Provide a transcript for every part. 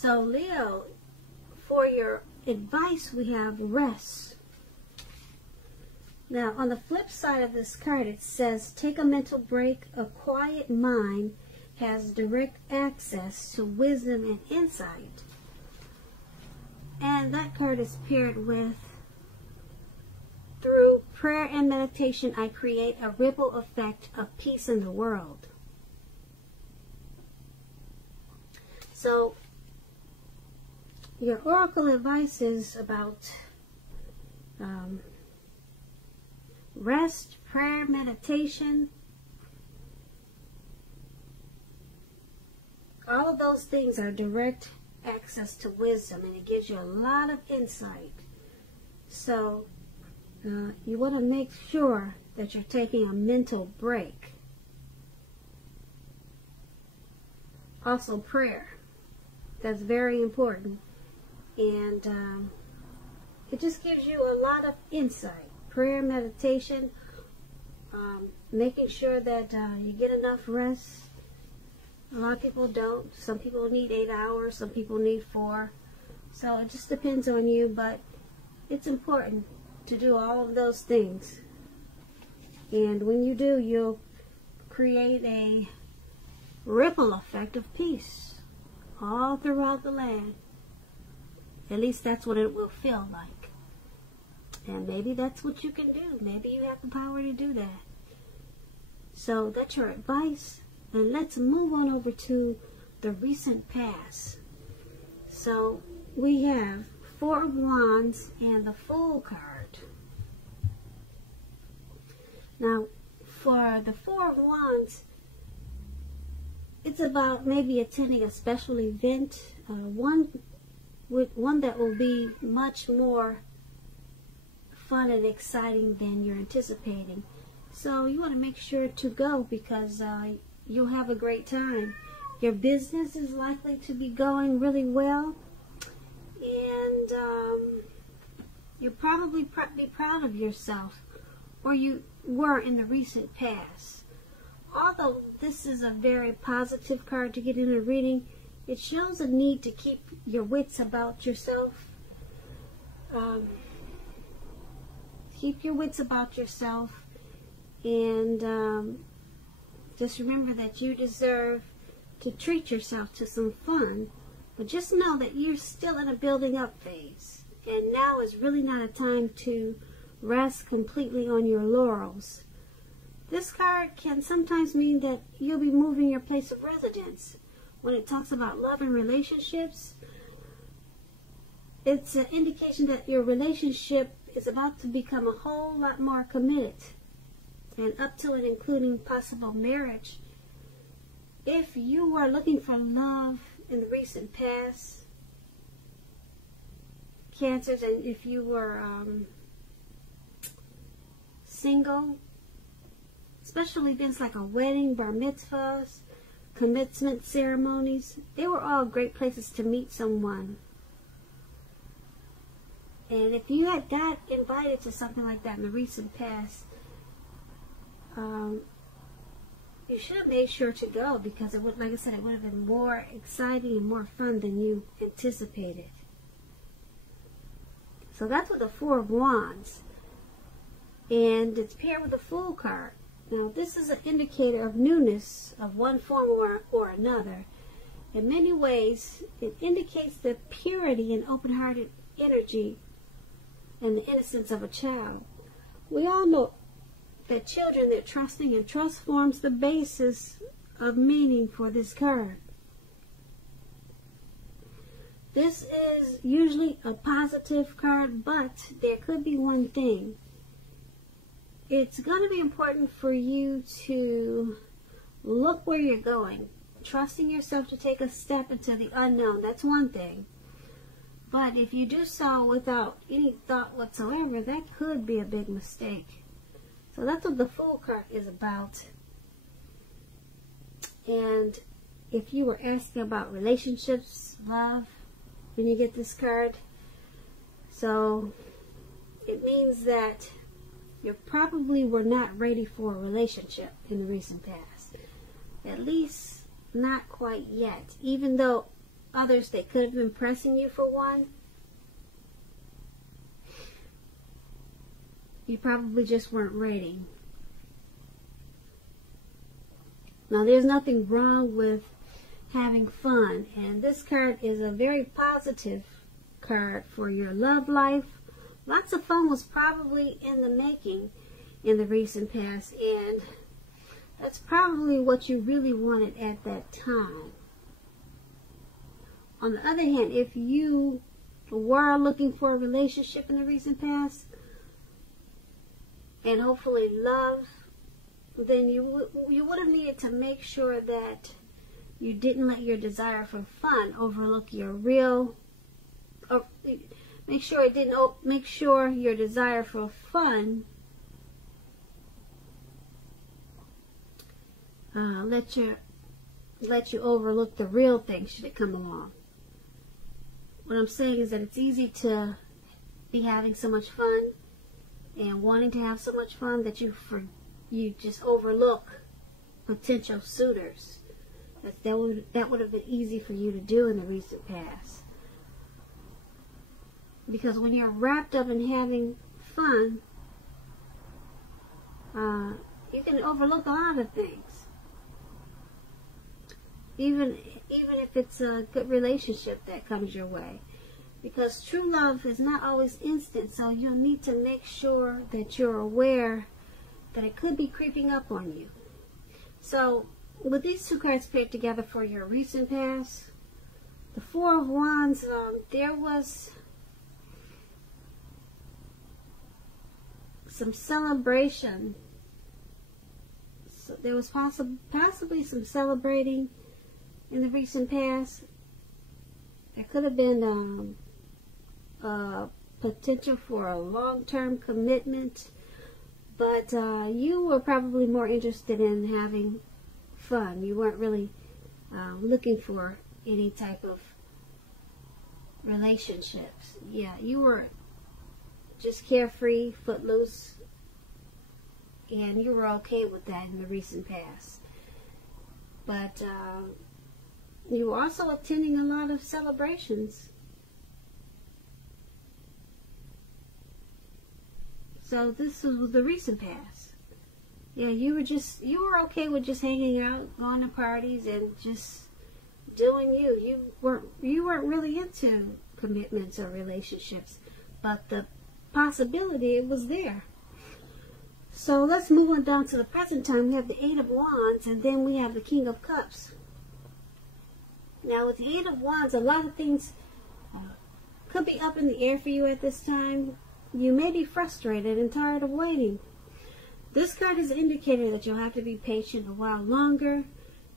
So Leo, for your advice, we have rest. Now, on the flip side of this card, it says, take a mental break. A quiet mind has direct access to wisdom and insight. And that card is paired with, through prayer and meditation, I create a ripple effect of peace in the world. So, your oracle advice is about rest, prayer, meditation. All of those things are direct access to wisdom, and it gives you a lot of insight. So you want to make sure that you're taking a mental break. Also prayer. That's very important. And it just gives you a lot of insight. Prayer, meditation, making sure that you get enough rest. A lot of people don't. Some people need 8 hours, some people need 4. So it just depends on you, but it's important to do all of those things. And when you do, you'll create a ripple effect of peace all throughout the land. At least that's what it will feel like. And maybe that's what you can do. Maybe you have the power to do that. So that's your advice. And let's move on over to the recent past. So we have 4 of Wands and the Fool card. Now, for the 4 of Wands, it's about maybe attending a special event, one that will be much more fun and exciting than you're anticipating. So you want to make sure to go, because you'll have a great time. Your business is likely to be going really well, and you'll probably be proud of yourself, or you were in the recent past. Although this is a very positive card to get in a reading, it shows a need to keep your wits about yourself. Keep your wits about yourself, and just remember that you deserve to treat yourself to some fun. But just know that you're still in a building up phase, and now is really not a time to rest completely on your laurels. This card can sometimes mean that you'll be moving your place of residence. When it talks about love and relationships, it's an indication that your relationship is about to become a whole lot more committed, and up to and including possible marriage. If you were looking for love in the recent past, Cancers, and if you were single, special events like a wedding, bar mitzvahs, commencement ceremonies, they were all great places to meet someone. And if you had got invited to something like that in the recent past, you should have made sure to go, because it would, like I said, it would have been more exciting and more fun than you anticipated. So that's with the 4 of Wands, and it's paired with the Fool card. Now this is an indicator of newness of one form or another. In many ways, it indicates the purity and open-hearted energy and the innocence of a child. We all know that children, they're trusting, and trust forms the basis of meaning for this card. This is usually a positive card, but there could be one thing. It's going to be important for you to look where you're going. Trusting yourself to take a step into the unknown, that's one thing. But if you do so without any thought whatsoever, that could be a big mistake. So that's what the Fool card is about. And if you were asking about relationships, love, when you get this card, so it means that you probably were not ready for a relationship in the recent past. At least not quite yet. Even though others that could have been pressing you for one. You probably just weren't ready. Now, there's nothing wrong with having fun, and this card is a very positive card for your love life. Lots of fun was probably in the making in the recent past, and that's probably what you really wanted at that time. On the other hand, if you were looking for a relationship in the recent past, and hopefully love, then you would have needed to make sure that you didn't let your desire for fun overlook your real, or make sure your desire for fun let you overlook the real thing should it come along. What I'm saying is that it's easy to be having so much fun and wanting to have so much fun that you just overlook potential suitors. That would have been easy for you to do in the recent past. Because when you're wrapped up in having fun, you can overlook a lot of things. Even if it's a good relationship that comes your way. Because true love is not always instant, so you'll need to make sure that you're aware that it could be creeping up on you. So, with these two cards paired together for your recent past, the Four of Wands, there was some celebration. So there was possibly some celebrating in the recent past. There could have been potential for a long-term commitment, but you were probably more interested in having fun. You weren't really looking for any type of relationships. Yeah, you were just carefree, footloose, and you were okay with that in the recent past. But you were also attending a lot of celebrations. So this was the recent past. Yeah, you were okay with just hanging out, going to parties, and just doing you. You weren't really into commitments or relationships, but the possibility, it was there. So let's move on down to the present time. We have the Eight of Wands, and then we have the King of Cups. Now, with the Eight of Wands, a lot of things could be up in the air for you at this time. You may be frustrated and tired of waiting. This card is an indicator that you'll have to be patient a while longer.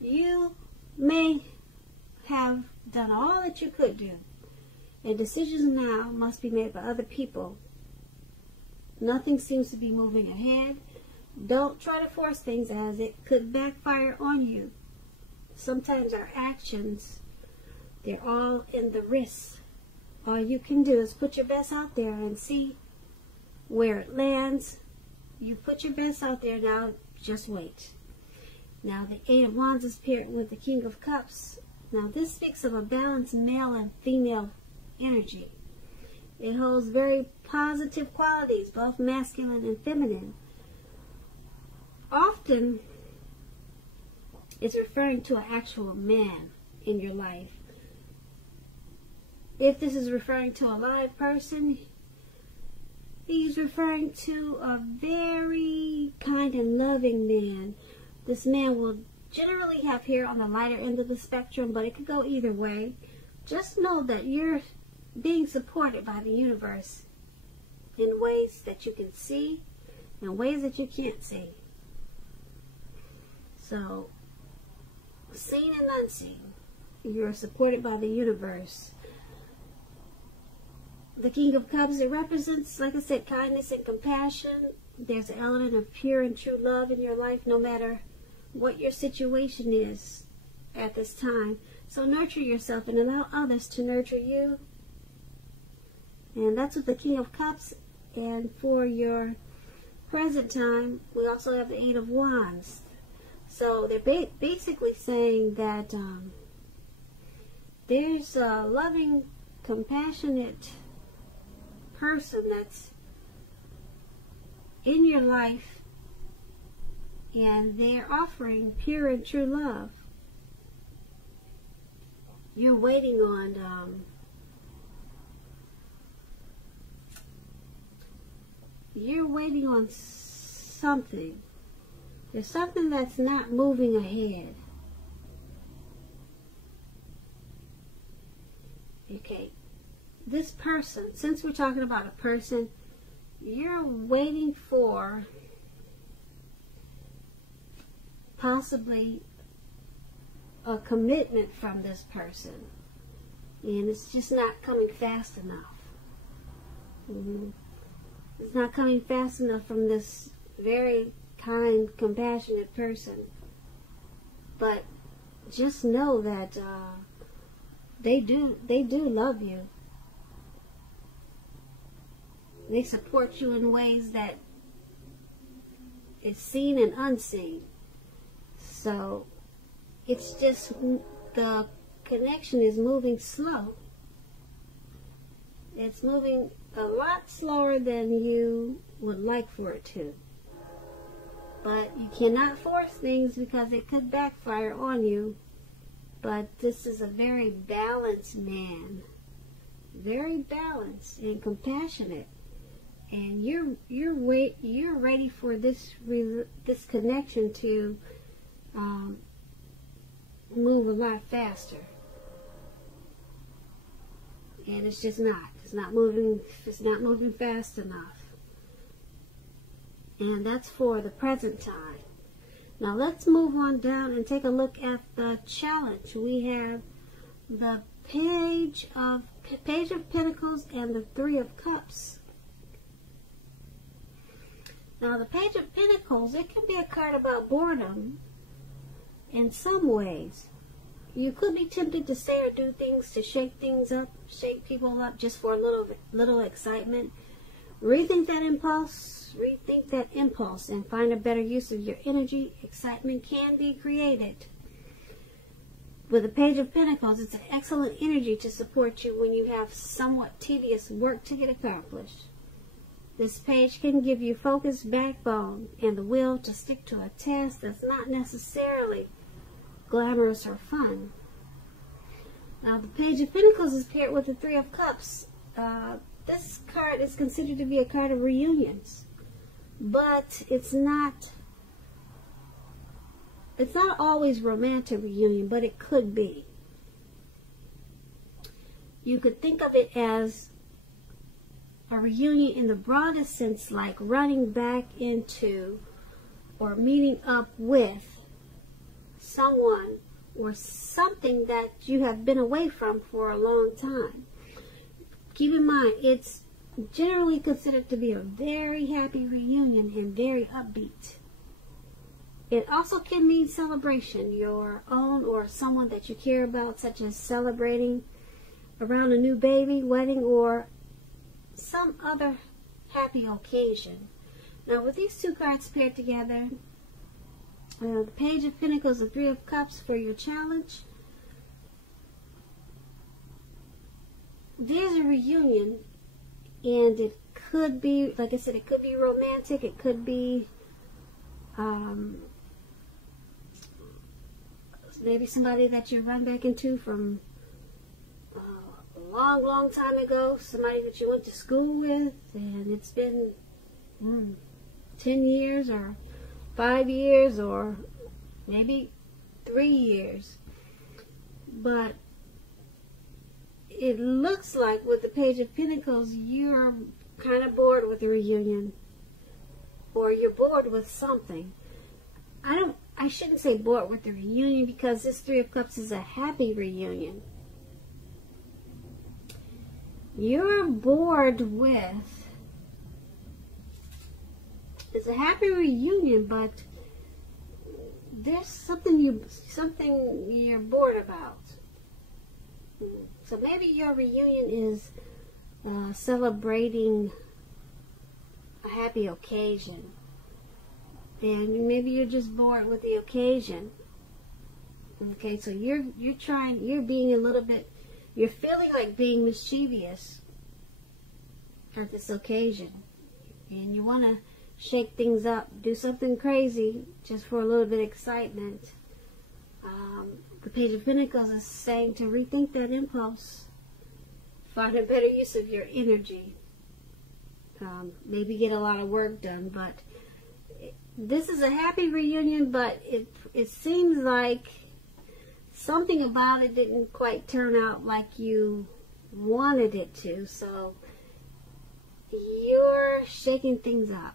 You may have done all that you could do, and decisions now must be made by other people. Nothing seems to be moving ahead. Don't try to force things, as it could backfire on you. Sometimes our actions, they're all in the wrist. All you can do is put your best out there and see where it lands. You put your best out there, now just wait. Now the Eight of Wands is paired with the King of Cups. Now this speaks of a balanced male and female energy. It holds very positive qualities, both masculine and feminine. Often it's referring to an actual man in your life. If this is referring to a live person, he's referring to a very kind and loving man. This man will generally have hair on the lighter end of the spectrum, but it could go either way. Just know that you're being supported by the universe in ways that you can see and ways that you can't see. So, seen and unseen, you're supported by the universe. The King of Cups, it represents, like I said, kindness and compassion. There's an element of pure and true love in your life, no matter what your situation is at this time. So nurture yourself and allow others to nurture you. And that's with the King of Cups. And for your present time, we also have the Eight of Wands. So they're basically saying that there's a loving, compassionate person that's in your life, and they're offering pure and true love. You're waiting on something. There's something that's not moving ahead. Okay, this person, since we're talking about a person, you're waiting for possibly a commitment from this person, and it's just not coming fast enough. It's not coming fast enough from this very kind, compassionate person. But just know that they do love you. They support you in ways that is seen and unseen. So it's just the connection is moving slow. It's moving a lot slower than you would like for it to. But you cannot force things because it could backfire on you. But this is a very balanced man. Very balanced and compassionate. And you're ready for this connection to move a lot faster. And it's just not. It's not moving fast enough. And that's for the present time. Now let's move on down and take a look at the challenge. We have the Page of Pentacles and the Three of Cups. Now the Page of Pentacles, it can be a card about boredom in some ways. You could be tempted to say or do things to shake things up, shake people up just for a little excitement. Rethink that impulse and find a better use of your energy. Excitement can be created. With the Page of Pentacles, it's an excellent energy to support you when you have somewhat tedious work to get accomplished. This page can give you focus, backbone, and the will to stick to a task that's not necessarily glamorous or fun. Now, the Page of Pentacles is paired with the Three of Cups. This card is considered to be a card of reunions, but it's not always romantic reunion, but it could be. You could think of it as a reunion in the broadest sense, like running back into or meeting up with someone or something that you have been away from for a long time. Keep in mind, it's generally considered to be a very happy reunion and very upbeat. It also can mean celebration, your own or someone that you care about, such as celebrating around a new baby, wedding, or some other happy occasion. Now, with these two cards paired together, the Page of Pentacles and Three of Cups for your challenge, there's a reunion, and it could be, like I said, it could be romantic, it could be maybe somebody that you run back into from a long time ago, somebody that you went to school with, and it's been 10 years or 5 years or maybe 3 years. But it looks like with the Page of Pentacles, you're kind of bored with the reunion, or you're bored with something. I shouldn't say bored with the reunion, because this Three of Cups is a happy reunion. You're bored with, it's a happy reunion, but there's something you're bored about. So maybe your reunion is celebrating a happy occasion, and maybe you're just bored with the occasion. Okay, so you're being a little bit you're feeling like being mischievous at this occasion. And you want to shake things up, do something crazy just for a little bit of excitement. The Page of Pentacles is saying to rethink that impulse. Find a better use of your energy. Maybe get a lot of work done. But this is a happy reunion, but it seems like something about it didn't quite turn out like you wanted it to. So you're shaking things up.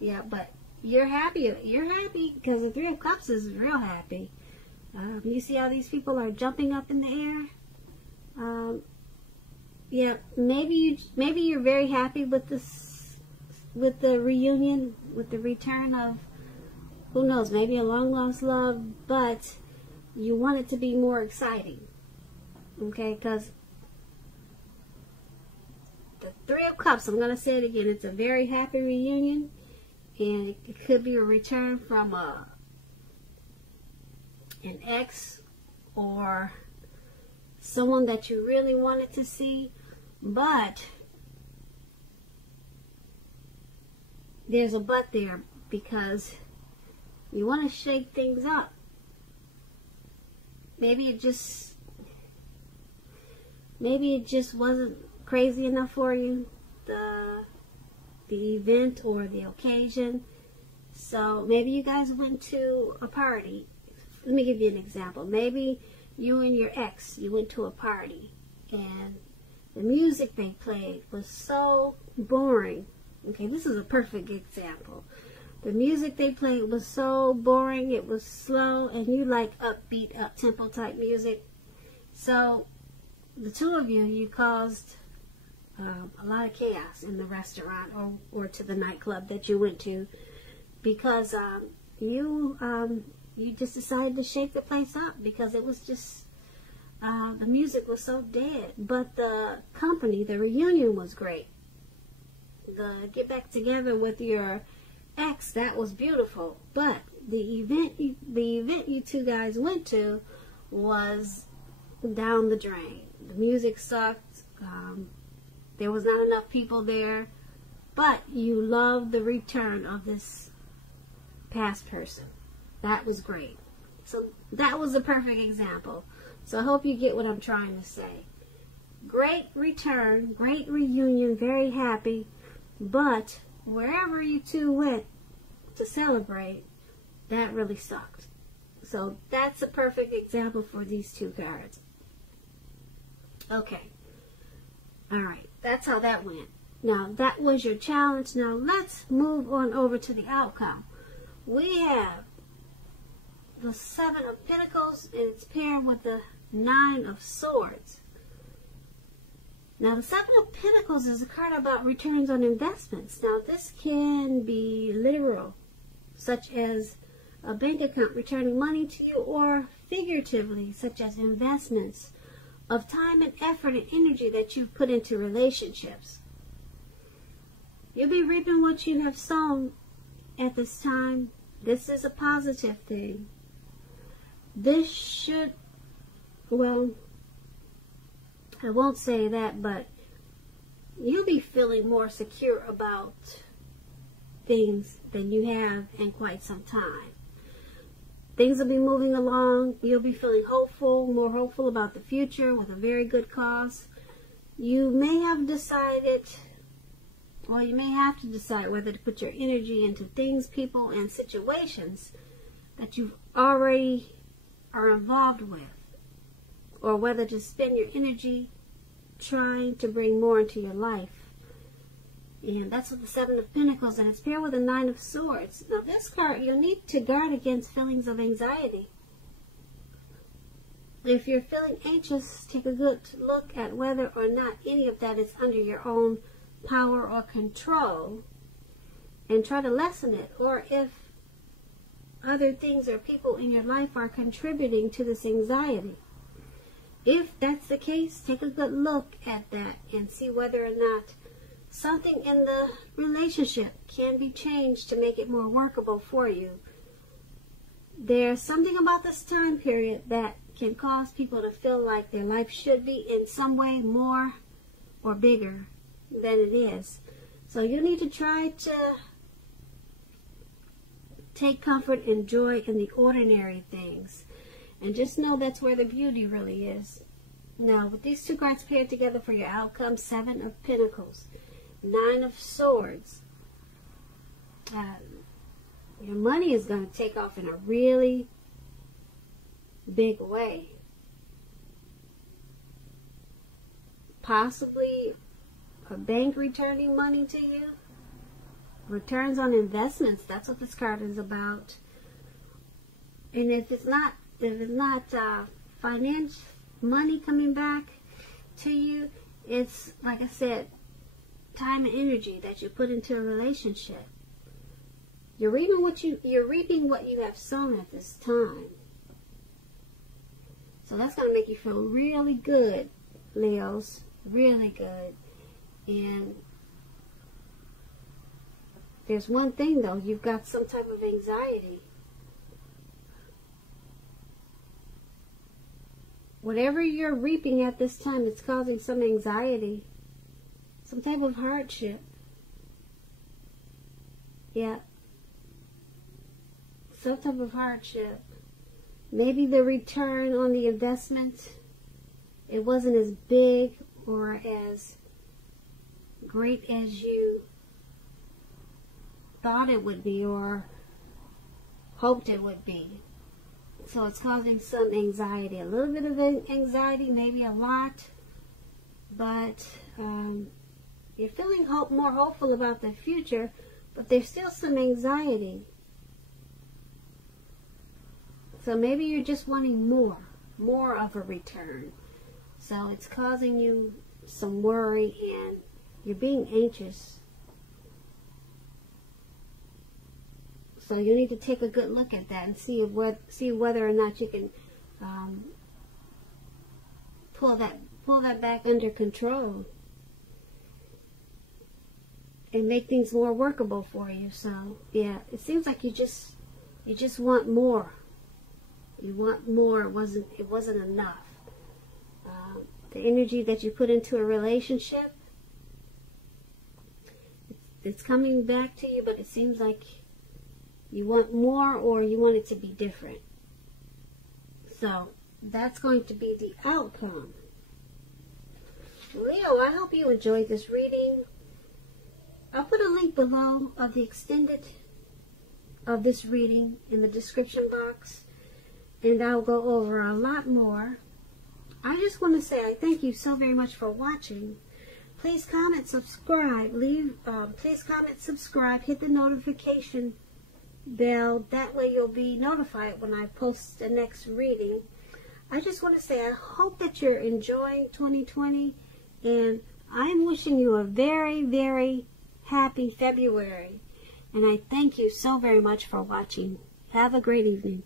Yeah, but you're happy. You're happy because the Three of Cups is real happy. You see how these people are jumping up in the air? Yeah, maybe you're very happy with this, with the reunion, with the return of, who knows, maybe a long lost love, but you want it to be more exciting. Okay, because the Three of Cups, I'm going to say it again, it's a very happy reunion. And it could be a return from an ex or someone that you really wanted to see. But there's a but there, because you want to shake things up. Maybe it just wasn't crazy enough for you, the event or the occasion. So maybe you guys went to a party. Let me give you an example. Maybe you and your ex, you went to a party and the music they played was so boring. Okay, this is a perfect example. The music they played was so boring, it was slow, and you like upbeat, up-tempo type music. So the two of you caused a lot of chaos in the restaurant or to the nightclub that you went to, because you just decided to shake the place up because it was just the music was so dead. But the company, the reunion was great. The get back together with your ex, that was beautiful. But the event you two guys went to was down the drain. The music sucked. There was not enough people there, but you loved the return of this past person. That was great. So that was a perfect example. So I hope you get what I'm trying to say. Great return, great reunion, very happy, but wherever you two went to celebrate, that really sucked. So that's a perfect example for these two cards. Okay. Alright, that's how that went. Now, that was your challenge. Now, let's move on over to the outcome. We have the Seven of Pentacles, and it's paired with the Nine of Swords. Now, the Seven of Pentacles is a card about returns on investments. Now, this can be literal, such as a bank account returning money to you, or figuratively, such as investments of time and effort and energy that you've put into relationships. You'll be reaping what you have sown at this time. This is a positive thing. This should, well, I won't say that, but you'll be feeling more secure about things than you have in quite some time. Things will be moving along. You'll be feeling hopeful, more hopeful about the future with a very good cause. You may have decided, well, you may have to decide whether to put your energy into things, people, and situations that you already are involved with, or whether to spend your energy trying to bring more into your life. And that's with the Seven of Pentacles, and it's paired with the Nine of Swords. Now, this card, you'll need to guard against feelings of anxiety. If you're feeling anxious, take a good look at whether or not any of that is under your own power or control, and try to lessen it. Or if other things or people in your life are contributing to this anxiety. If that's the case, take a good look at that and see whether or not something in the relationship can be changed to make it more workable for you. There's something about this time period that can cause people to feel like their life should be in some way more or bigger than it is. So you need to try to take comfort and joy in the ordinary things. And just know that's where the beauty really is. Now, with these two cards paired together for your outcome, 7 of Pentacles, 9 of Swords, your money is going to take off in a really big way. Possibly a bank returning money to you. Returns on investments, that's what this card is about. And if it's not finance money coming back to you, it's, like I said, time and energy that you put into a relationship. You're reaping what you have sown at this time. So that's going to make you feel really good, Leos. Really good. And there's one thing, though. You've got some type of anxiety. Whatever you're reaping at this time, it's causing some anxiety. Some type of hardship. Yeah. Some type of hardship. Maybe the return on the investment, it wasn't as big or as great as you thought it would be or hoped it would be. So it's causing some anxiety. A little bit of anxiety, maybe a lot. But you're feeling more hopeful about the future, but there's still some anxiety. So maybe you're just wanting more of a return. So it's causing you some worry and you're being anxious. So you need to take a good look at that and see whether or not you can pull that back under control and make things more workable for you. So yeah, it seems like you just want more. You want more. It wasn't enough. The energy that you put into a relationship, it's coming back to you, but it seems like you want more or you want it to be different. So that's going to be the outcome. Leo, I hope you enjoyed this reading. I'll put a link below of the extended of this reading in the description box. And I'll go over a lot more. I just want to say I thank you so very much for watching. Please comment, subscribe. Please comment, subscribe. Hit the notification bell. That way you'll be notified when I post the next reading. I just want to say I hope that you're enjoying 2020. And I'm wishing you a very, very happy February. And I thank you so very much for watching. Have a great evening.